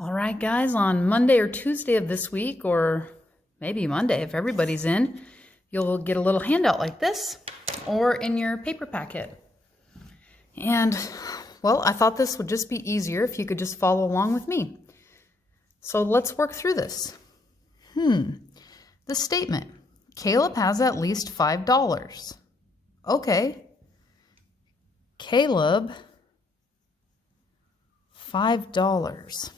All right, guys, on Monday or Tuesday of this week, or maybe Monday if everybody's in, you'll get a little handout like this or in your paper packet. And, well, I thought this would just be easier if you could just follow along with me. So let's work through this. The statement, Caleb has at least $5. Okay. Caleb, $5.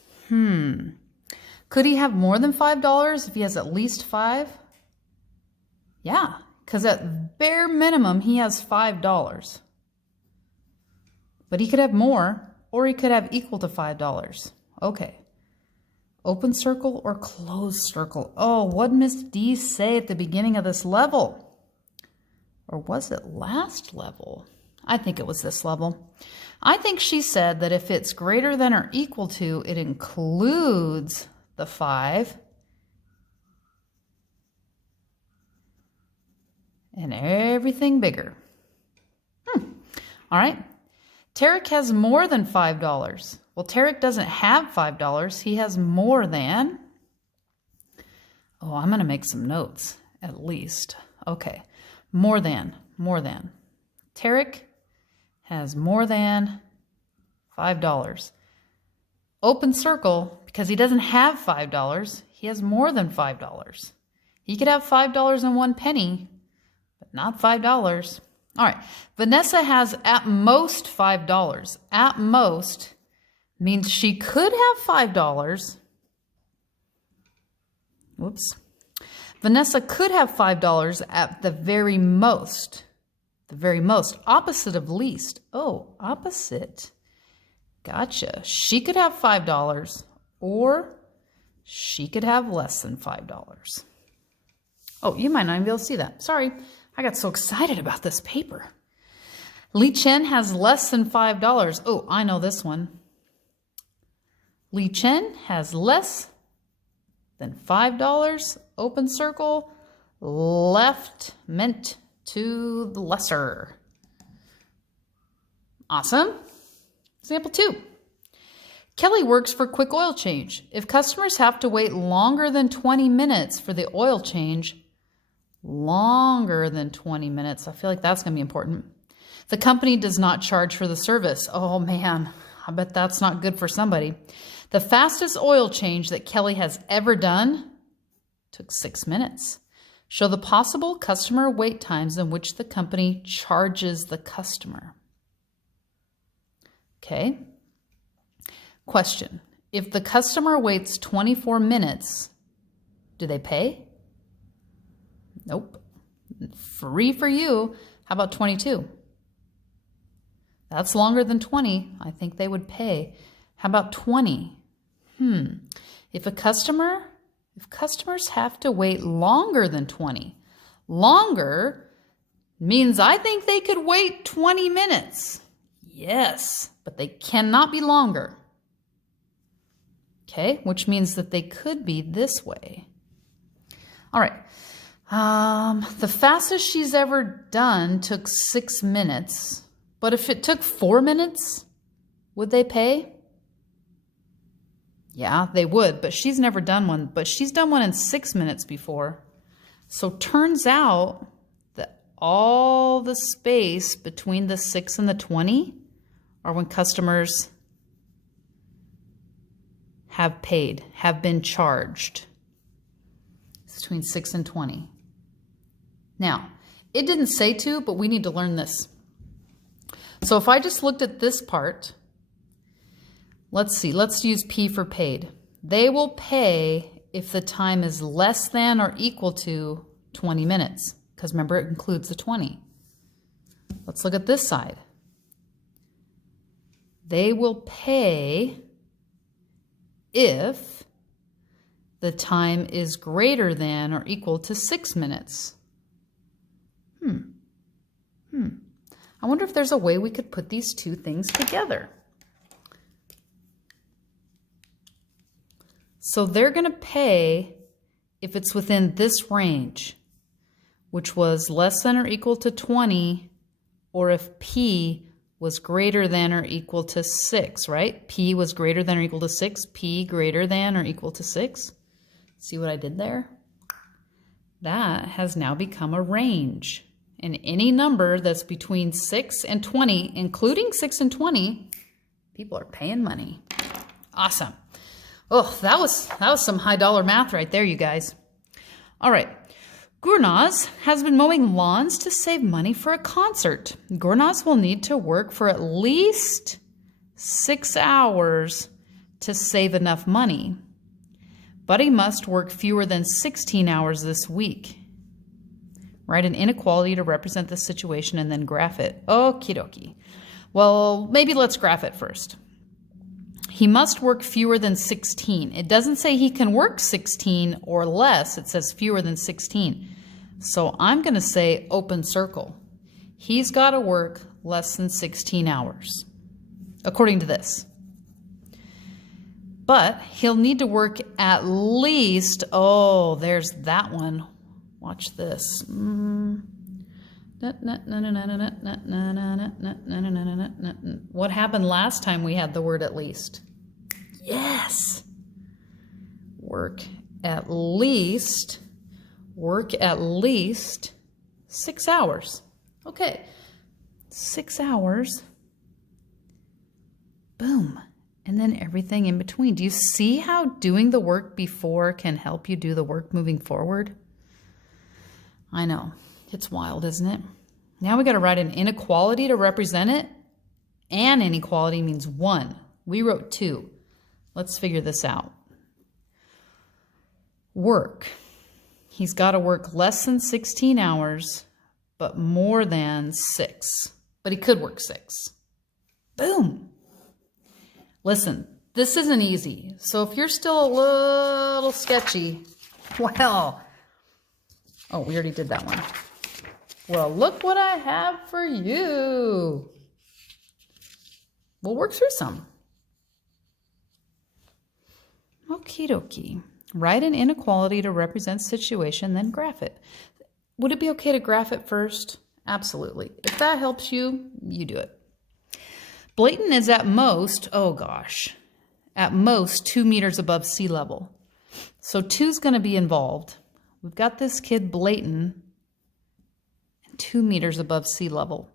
Could he have more than $5 if he has at least 5? Yeah, because at bare minimum, he has $5. But he could have more, or he could have equal to $5. Okay. Open circle or closed circle? Oh, what did Miss D say at the beginning of this level? Or was it last level? I think it was this level. I think she said that if it's greater than or equal to, it includes the 5 and everything bigger. All right. Tarek has more than $5. Well, Tarek doesn't have $5. He has more than. Oh, I'm going to make some notes at least. Okay. More than. Tarek has more than $5. Open circle, because he doesn't have $5, he has more than $5. He could have $5 and 1 penny, but not $5. All right, Vanessa has at most $5. At most means she could have $5. Whoops. Vanessa could have $5 at the very most. The very most. Opposite of least. Oh, opposite. Gotcha. She could have $5 or she could have less than $5. Oh, you might not even be able to see that. Sorry. I got so excited about this paper. Li Chen has less than $5. Oh, I know this one. Li Chen has less than $5. Open circle. Left meant to the lesser. Awesome. Example 2. Kelly works for quick oil change. If customers have to wait longer than 20 minutes for the oil change, longer than 20 minutes, I feel like that's going to be important. The company does not charge for the service. Oh man, I bet that's not good for somebody. The fastest oil change that Kelly has ever done took 6 minutes. Show the possible customer wait times in which the company charges the customer. Okay. Question. If the customer waits 24 minutes, do they pay? Nope. Free for you. How about 22? That's longer than 20. I think they would pay. How about 20? If customers have to wait longer than 20, longer means I think they could wait 20 minutes. Yes, but they cannot be longer. Okay, which means that they could be this way. All right. The fastest she's ever done took 6 minutes, but if it took 4 minutes, would they pay? Yeah, they would, but she's never done one. But she's done one in 6 minutes before. So turns out that all the space between the 6 and the 20 are when customers have paid, have been charged. It's between 6 and 20. Now, it didn't say to, but we need to learn this. So if I just looked at this part, let's see, let's use P for paid. They will pay if the time is less than or equal to 20 minutes, because remember it includes the 20. Let's look at this side. They will pay if the time is greater than or equal to 6 minutes. I wonder if there's a way we could put these two things together. So they're going to pay if it's within this range, which was less than or equal to 20, or if P was greater than or equal to 6, right? P was greater than or equal to 6. P greater than or equal to 6. See what I did there? That has now become a range. And any number that's between 6 and 20, including 6 and 20, people are paying money. Awesome. Oh, that was some high dollar math right there, you guys. All right. Gurnaz has been mowing lawns to save money for a concert. Gurnaz will need to work for at least 6 hours to save enough money, but he must work fewer than 16 hours this week. Write an inequality to represent the situation and then graph it. Okie dokie. Well, maybe let's graph it first. He must work fewer than 16. It doesn't say he can work 16 or less. It says fewer than 16. So I'm going to say open circle. He's got to work less than 16 hours, according to this. But he'll need to work at least, oh, there's that one. Watch this. What happened last time we had the word at least? Yes. Work at least 6 hours. Okay. 6 hours. Boom. And then everything in between. Do you see how doing the work before can help you do the work moving forward? I know. It's wild, isn't it? Now we got to write an inequality to represent it. An inequality means 1. We wrote 2. Let's figure this out. Work. He's got to work less than 16 hours, but more than 6. But he could work 6. Boom. Listen, this isn't easy. So if you're still a little sketchy, well, oh, we already did that one. Well, look what I have for you. We'll work through some. Okie dokie. Write an inequality to represent situation, then graph it. Would it be okay to graph it first? Absolutely. If that helps you, you do it. Blayton is at most, oh gosh, at most 2 meters above sea level. So 2 is going to be involved. We've got this kid Blayton 2 meters above sea level.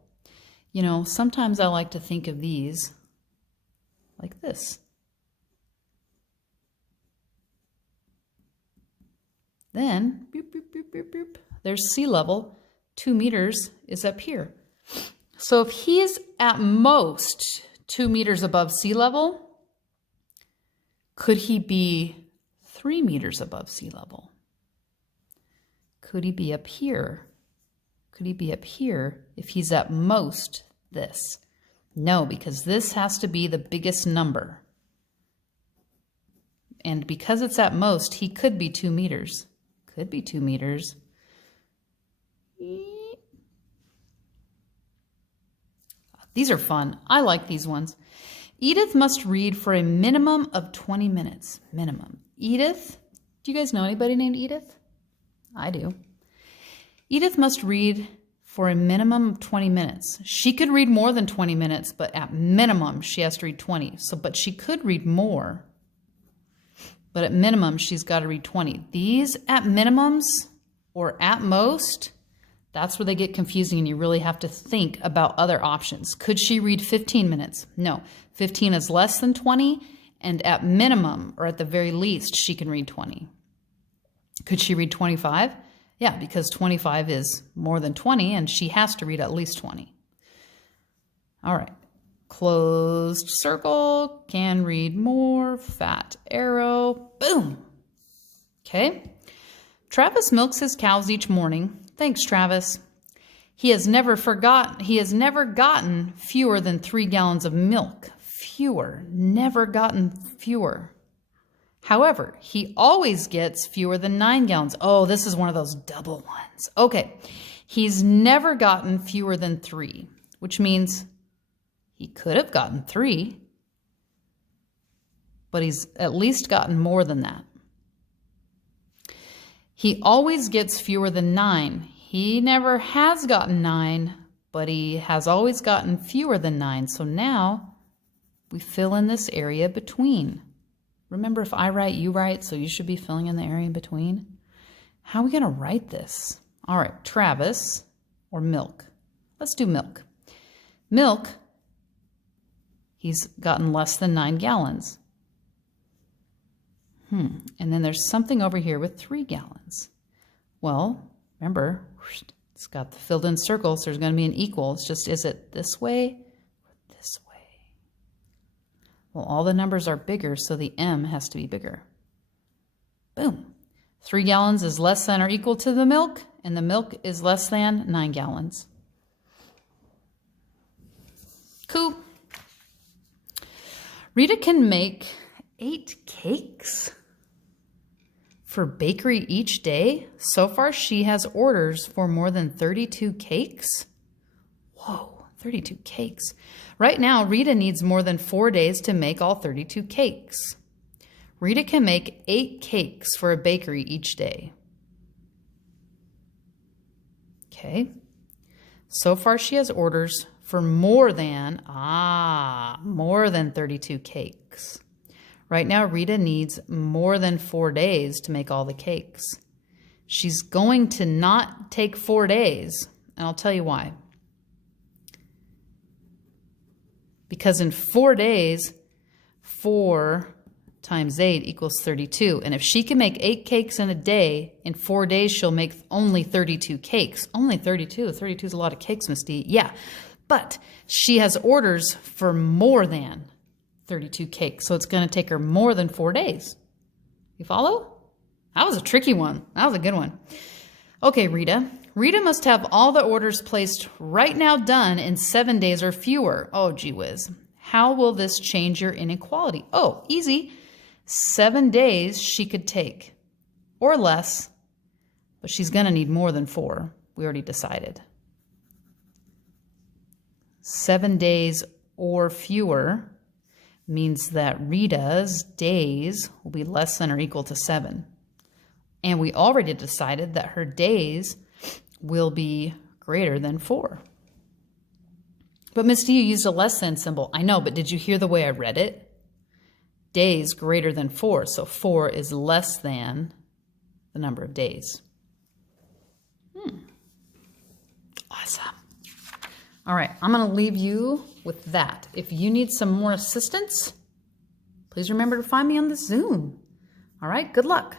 You know, sometimes I like to think of these like this. Then, boop, boop, boop, boop, boop. There's sea level. 2 meters is up here. So if he is at most 2 meters above sea level, could he be 3 meters above sea level? Could he be up here? Could he be up here if he's at most this? No, because this has to be the biggest number. And because it's at most, he could be 2 meters. Could be 2 meters. These are fun. I like these ones. Edith must read for a minimum of 20 minutes. Minimum. Edith, do you guys know anybody named Edith? I do. Edith must read for a minimum of 20 minutes. She could read more than 20 minutes, but at minimum, she has to read 20. But she could read more. But at minimum, she's got to read 20. These at minimums or at most, that's where they get confusing and you really have to think about other options. Could she read 15 minutes? No. 15 is less than 20, and at minimum, or at the very least, she can read 20. Could she read 25? Yeah, because 25 is more than 20, and she has to read at least 20. All right. Closed circle, can read more, fat arrow, boom. Okay. Travis milks his cows each morning. Thanks, Travis. He has never gotten fewer than 3 gallons of milk. Fewer, never gotten fewer. However, he always gets fewer than 9 gallons. Oh, this is one of those double ones. Okay. He's never gotten fewer than 3, which means he could have gotten 3, but he's at least gotten more than that. He always gets fewer than 9. He never has gotten 9, but he has always gotten fewer than 9. So now we fill in this area between. Remember, if I write, you write, so you should be filling in the area in between. How are we going to write this? All right, Travis, or Milk. Let's do Milk. Milk, he's gotten less than 9 gallons. And then there's something over here with 3 gallons. Well, remember, it's got the filled in circle, so there's going to be an equal. It's just, is it this way or this way? Well, all the numbers are bigger, so the M has to be bigger. Boom. 3 gallons is less than or equal to the milk, and the milk is less than 9 gallons. Cool. Rita can make 8 cakes for bakery each day. So far, she has orders for more than 32 cakes. Whoa, 32 cakes. Right now, Rita needs more than 4 days to make all 32 cakes. Rita can make 8 cakes for a bakery each day. Okay. So far, she has orders for more than 32 cakes. Right now, Rita needs more than 4 days to make all the cakes. She's going to not take 4 days, and I'll tell you why. Because in 4 days, 4 times 8 equals 32. And if she can make 8 cakes in a day, in 4 days she'll make only 32 cakes. Only 32? 32 is a lot of cakes, Miss D. Yeah, but she has orders for more than 32 cakes, so it's going to take her more than 4 days. You follow? That was a tricky one. That was a good one. Okay, Rita. Rita must have all the orders placed right now done in 7 days or fewer. Oh, gee whiz. How will this change your inequality? Oh, easy. 7 days she could take, or less, but she's going to need more than 4. We already decided. 7 days or fewer means that Rita's days will be less than or equal to 7. And we already decided that her days will be greater than 4. But Miss D, you used a less than symbol. I know, but did you hear the way I read it? Days greater than 4, so 4 is less than the number of days. Awesome. All right, I'm going to leave you with that. If you need some more assistance, please remember to find me on the Zoom. All right, good luck.